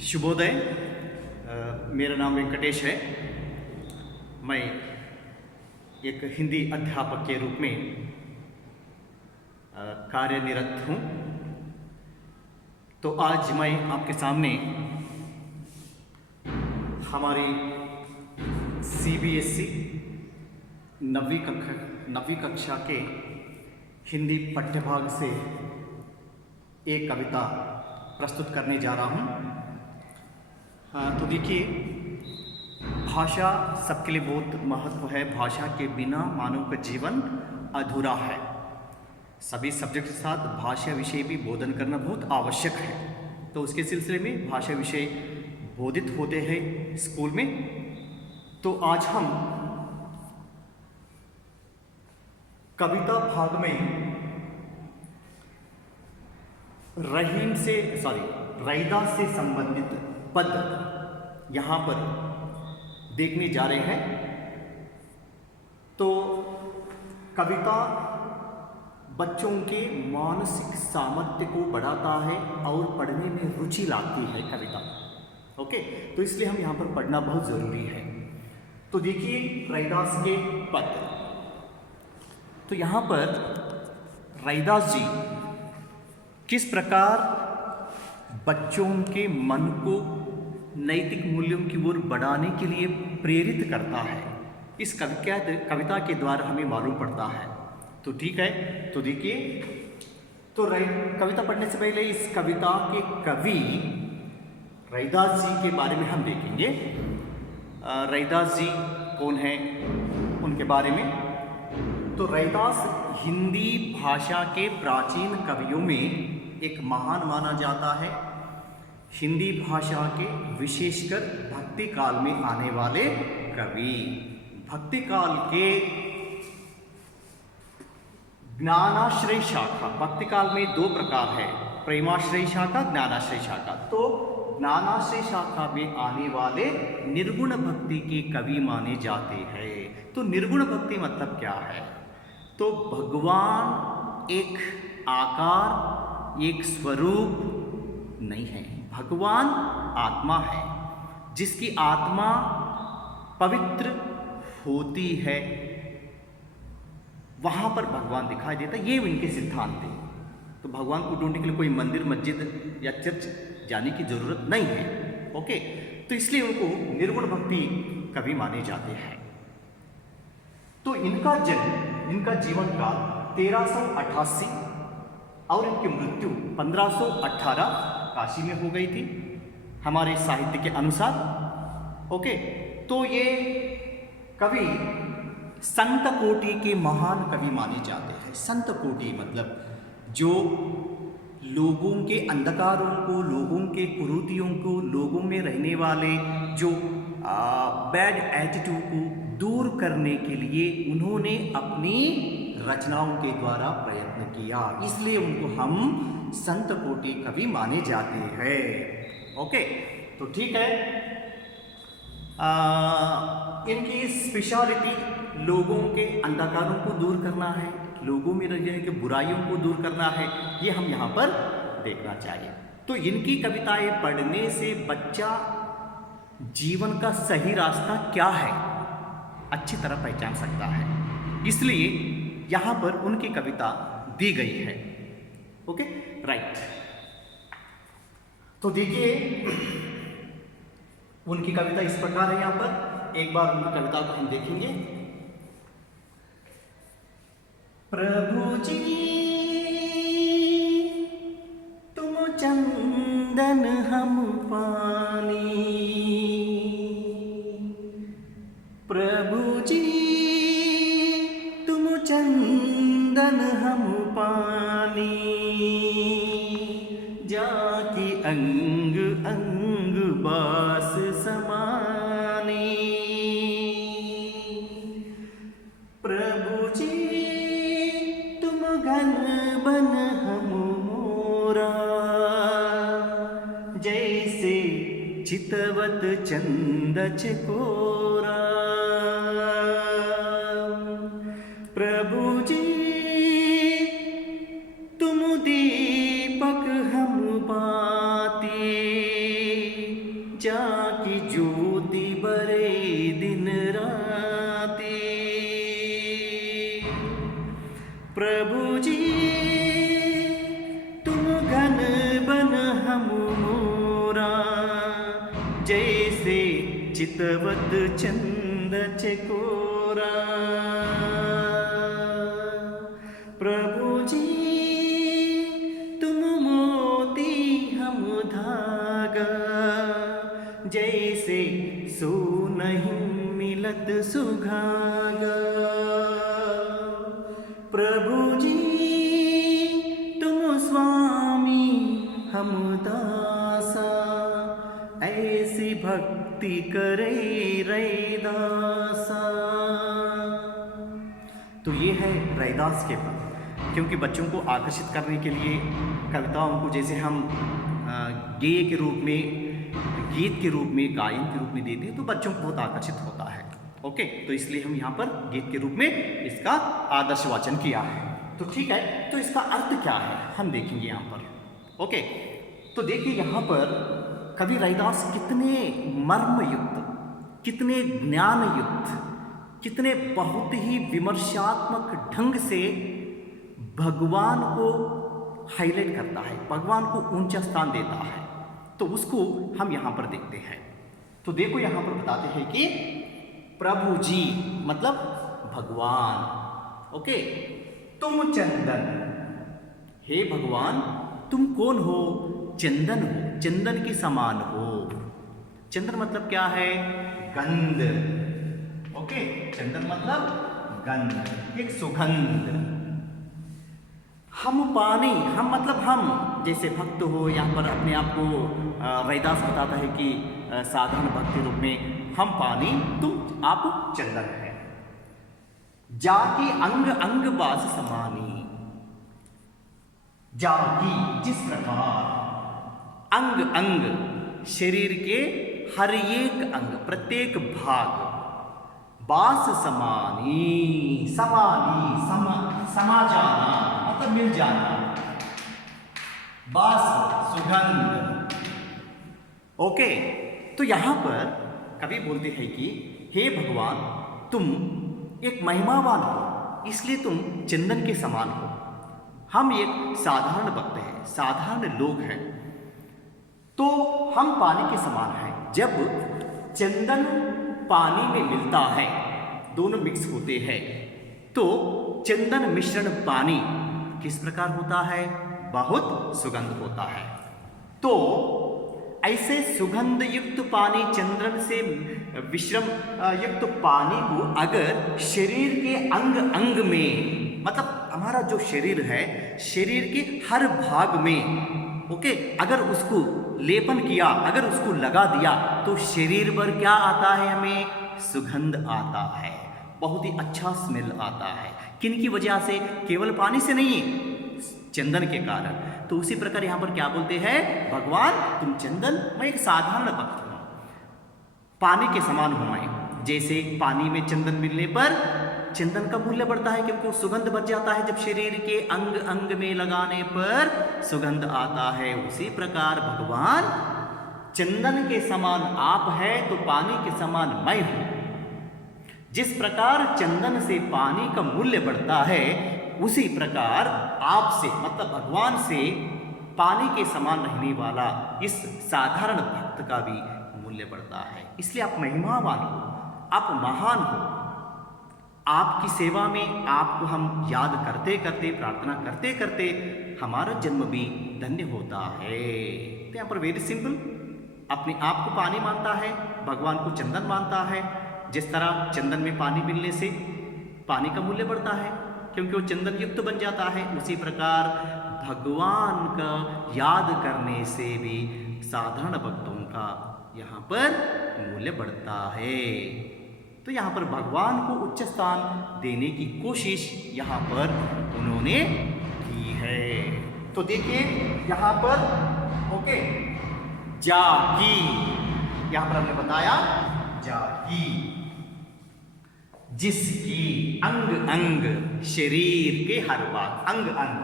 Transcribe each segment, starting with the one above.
शुभोदय। मेरा नाम वेंकटेश है। मैं एक हिंदी अध्यापक के रूप में कार्यनिरत हूँ। तो आज मैं आपके सामने हमारी सीबीएसई नवीं कक्षा के हिंदी पाठ्यभाग से एक कविता प्रस्तुत करने जा रहा हूँ। तो देखिए, भाषा सबके लिए बहुत महत्व है। भाषा के बिना मानव का जीवन अधूरा है। सभी सब्जेक्ट के साथ भाषा विषय भी बोधन करना बहुत आवश्यक है। तो उसके सिलसिले में भाषा विषय बोधित होते हैं स्कूल में। तो आज हम कविता भाग में रैदास से संबंधित पद यहाँ पर देखने जा रहे हैं। तो कविता बच्चों के मानसिक सामर्थ्य को बढ़ाता है और पढ़ने में रुचि लाती है कविता। ओके, तो इसलिए हम यहाँ पर पढ़ना बहुत ज़रूरी है। तो देखिए रैदास के पद। तो यहाँ पर रैदास जी किस प्रकार बच्चों के मन को नैतिक मूल्यों की ओर बढ़ाने के लिए प्रेरित करता है, इस कविता के द्वारा हमें मालूम पड़ता है। तो ठीक है, तो देखिए, तो कविता पढ़ने से पहले इस कविता के कवि रैदास जी के बारे में हम देखेंगे। रैदास जी कौन है, उनके बारे में। तो रैदास हिंदी भाषा के प्राचीन कवियों में एक महान माना जाता है। हिंदी भाषा के विशेषकर भक्ति काल में आने वाले कवि। भक्ति काल के ज्ञानाश्रय शाखा, भक्ति काल में दो प्रकार है, प्रेमाश्रय शाखा, ज्ञानाश्रय शाखा। तो ज्ञानाश्रय शाखा में आने वाले निर्गुण भक्ति के कवि माने जाते हैं। तो निर्गुण भक्ति मतलब क्या है? तो भगवान एक आकार, एक स्वरूप नहीं है। भगवान आत्मा है। जिसकी आत्मा पवित्र होती है वहाँ पर भगवान दिखाई देता है। ये उनके सिद्धांत थे। तो भगवान को ढूंढने के लिए कोई मंदिर, मस्जिद या चर्च जाने की जरूरत नहीं है। ओके, तो इसलिए उनको निर्गुण भक्ति कवि माने जाते हैं। तो इनका जन्म, इनका जीवन काल 1388 और इनकी मृत्यु 1518 काशी में हो गई थी हमारे साहित्य के अनुसार। ओके, तो ये कवि संत कोटि के महान कवि माने जाते हैं। संत कोटि मतलब जो लोगों के अंधकारों को, लोगों के कुरीतियों को, लोगों में रहने वाले जो बैड एटीट्यूड को दूर करने के लिए उन्होंने अपनी रचनाओं के द्वारा प्रयत्न किया। इसलिए उनको हम संत कोटि कवि माने जाते हैं। ओके, तो ठीक है। इनकी स्पेशलिटी लोगों के अंधकारों को दूर करना है, लोगों में रहने के बुराइयों को दूर करना है। ये हम यहाँ पर देखना चाहिए। तो इनकी कविताएं पढ़ने से बच्चा जीवन का सही रास्ता क्या है अच्छी तरह पहचान सकता है। इसलिए यहाँ पर उनकी कविता दी गई है। Okay, right. तो देखिए उनकी कविता इस प्रकार है। यहाँ पर एक बार उनकी कविता को हम देखेंगे। प्रभु जी तुम चंदन हम पानी, प्रभु जी तुम चंदन हम पानी, जाकी अंग अंग बास समानी, प्रभु जी तुम घन बन हम मोरा, जैसे चितवत चंद चकोरा, प्रभु जी तुम दीपक हम बाती, जैसे चितवत चंद चकोरा। प्रभु जी तुम मोती हम धागा, जैसे सो नहीं मिलत सुहागा। प्रभु जी तुम स्वामी हम दासा, ऐसी भक्ति करे रैदासा। तो ये है रैदास के पद। क्योंकि बच्चों को आकर्षित करने के लिए कविताओं को जैसे हम गेय के रूप में, गीत के रूप में, गायन के रूप में देते हैं तो बच्चों को बहुत आकर्षित होता है। ओके, तो इसलिए हम यहाँ पर गीत के रूप में इसका आदर्श वाचन किया है। तो ठीक है, तो इसका अर्थ क्या है हम देखेंगे यहाँ पर। ओके, तो देखिए यहाँ पर कवि रैदास कितने मर्मयुक्त, कितने ज्ञान युक्त, कितने बहुत ही विमर्शात्मक ढंग से भगवान को हाईलाइट करता है, भगवान को ऊंचा स्थान देता है। तो उसको हम यहाँ पर देखते हैं। तो देखो यहाँ पर बताते हैं कि प्रभु जी मतलब भगवान, ओके, तुम चंदन, हे भगवान तुम कौन हो? चंदन हो, चंदन के समान हो। चंदन मतलब क्या है? गंध। ओके, चंदन मतलब गंध, एक सुगंध। हम पानी, हम मतलब हम, जैसे भक्त हो, यहाँ पर अपने आप को रैदास बताता है कि साधारण भक्त के रूप में हम पानी, तुम आप चंदन है। जाकी अंग अंग बास समानी, जाकी जिस प्रकार, अंग अंग शरीर के हर एक अंग, प्रत्येक भाग, बास समानी, समानी समा जाना मतलब मिल जाना, बास सुगंध। ओके, तो यहां पर कवि बोलते हैं कि हे भगवान तुम एक महिमावान हो, इसलिए तुम चंदन के समान हो। हम एक साधारण भक्त हैं, साधारण लोग हैं, तो हम पानी के समान हैं। जब चंदन पानी में मिलता है, दोनों मिक्स होते हैं, तो चंदन मिश्रण पानी किस प्रकार होता है? बहुत सुगंध होता है। तो ऐसे सुगंध युक्त पानी, चंदन से विश्रम युक्त पानी को अगर शरीर के अंग अंग में, मतलब हमारा जो शरीर है, शरीर के हर भाग में, ओके, अगर उसको लेपन किया, अगर उसको लगा दिया, तो शरीर पर क्या आता है? हमें सुगंध आता है, बहुत ही अच्छा स्मेल आता है। किन की वजह से? केवल पानी से नहीं, चंदन के कारण। तो उसी प्रकार यहाँ पर क्या बोलते हैं? भगवान तुम चंदन, मैं एक साधारण भक्त हूँ, पानी के समान हूँ मैं। जैसे पानी में चंदन मिलने पर चंदन का मूल्य बढ़ता है, क्योंकि सुगंध बढ़ जाता है। जब शरीर के अंग अंग में लगाने पर सुगंध आता है, उसी प्रकार भगवान चंदन के समान आप है, तो पानी के समान मैं हूं। जिस प्रकार चंदन से पानी का मूल्य बढ़ता है, उसी प्रकार आपसे मतलब भगवान से पानी के समान रहने वाला इस साधारण भक्त का भी मूल्य बढ़ता है। इसलिए आप महिमावान हो, आप महान हो। आपकी सेवा में आपको हम याद करते करते, प्रार्थना करते करते हमारा जन्म भी धन्य होता है। तो यहाँ पर वेरी सिंपल, अपने आप को पानी मानता है, भगवान को चंदन मानता है। जिस तरह चंदन में पानी मिलने से पानी का मूल्य बढ़ता है, क्योंकि वो चंदन युक्त बन जाता है, उसी प्रकार भगवान का याद करने से भी साधारण भक्तों का यहाँ पर मूल्य बढ़ता है। तो यहाँ पर भगवान को उच्च स्थान देने की कोशिश यहाँ पर उन्होंने की है। तो देखिए यहाँ पर ओके, जाकी, यहाँ पर हमने बताया जाकी, जिसकी अंग अंग शरीर के हर भाग, अंग अंग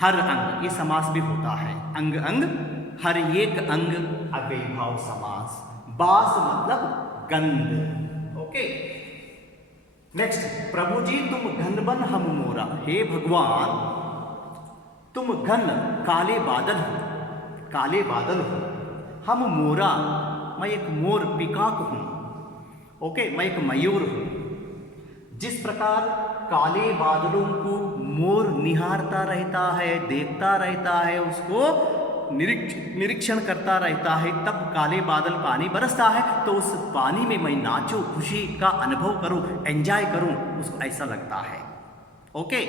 हर अंग, ये समास भी होता है, अंग अंग हर एक अंग, अव्ययीभाव समास। बास मतलब गंध। ओके, नेक्स्ट, प्रभु जी तुम घन बन हम मोरा, हे भगवान तुम घन काले बादल हो, काले बादल हो, हम मोरा मैं एक मोर पिकाक हूँ, ओके, मैं एक मयूर हूँ। जिस प्रकार काले बादलों को मोर निहारता रहता है, देखता रहता है, उसको निरीक्षण करता रहता है, तब काले बादल पानी बरसता है तो उस पानी में मैं नाचूं, खुशी का अनुभव करूं, एंजॉय करूं, उसको ऐसा लगता है। ओके,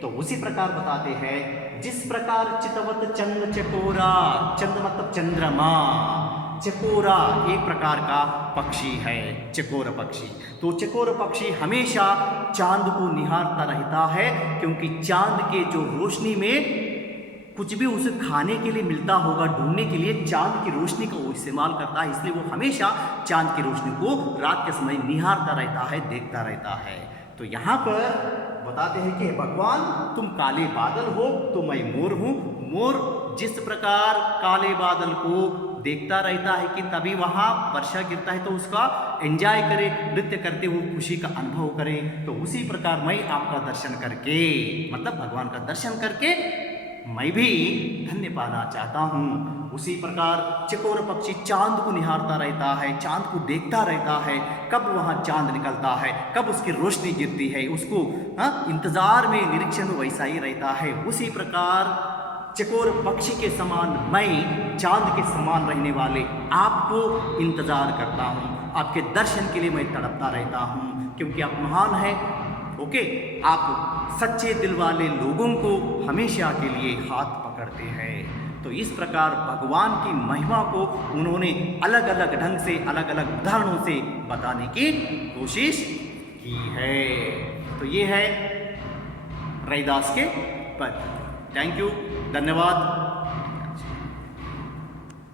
तो उसी प्रकार बताते हैं, जिस प्रकार चितवत चंद्र चकोरा, चंद्र मतलब चंद्रमा, चकोरा एक प्रकार का पक्षी है, चकोर पक्षी। तो चकोर पक्षी हमेशा चांद को निहारता रहता है, क्योंकि चांद के जो रोशनी में कुछ भी उसे खाने के लिए मिलता होगा, ढूंढने के लिए चांद की रोशनी का वो इस्तेमाल करता है, इसलिए वो हमेशा चांद की रोशनी को रात के समय निहारता रहता है, देखता रहता है। तो यहाँ पर बताते हैं कि भगवान तुम काले बादल हो तो मैं मोर हूँ। मोर जिस प्रकार काले बादल को देखता रहता है कि तभी वहाँ वर्षा गिरता है तो उसका एंजॉय करे, नृत्य करते हुए खुशी का अनुभव करे, तो उसी प्रकार मैं आपका दर्शन करके, मतलब भगवान का दर्शन करके मैं भी धन्य पाना चाहता हूँ। उसी प्रकार चकोर पक्षी चांद को निहारता रहता है, चांद को देखता रहता है, कब वहाँ चांद निकलता है, कब उसकी रोशनी गिरती है, उसको इंतजार में, निरीक्षण वैसा ही रहता है। उसी प्रकार चकोर पक्षी के समान मैं चांद के समान रहने वाले आपको इंतजार करता हूँ, आपके दर्शन के लिए मैं तड़पता रहता हूँ, क्योंकि आप महान हैं। ओके, आप सच्चे दिल वाले लोगों को हमेशा के लिए हाथ पकड़ते हैं। तो इस प्रकार भगवान की महिमा को उन्होंने अलग अलग ढंग से, अलग अलग उदाहरणों से बताने की कोशिश की है। तो ये है रैदास के पद। थैंक यू, धन्यवाद।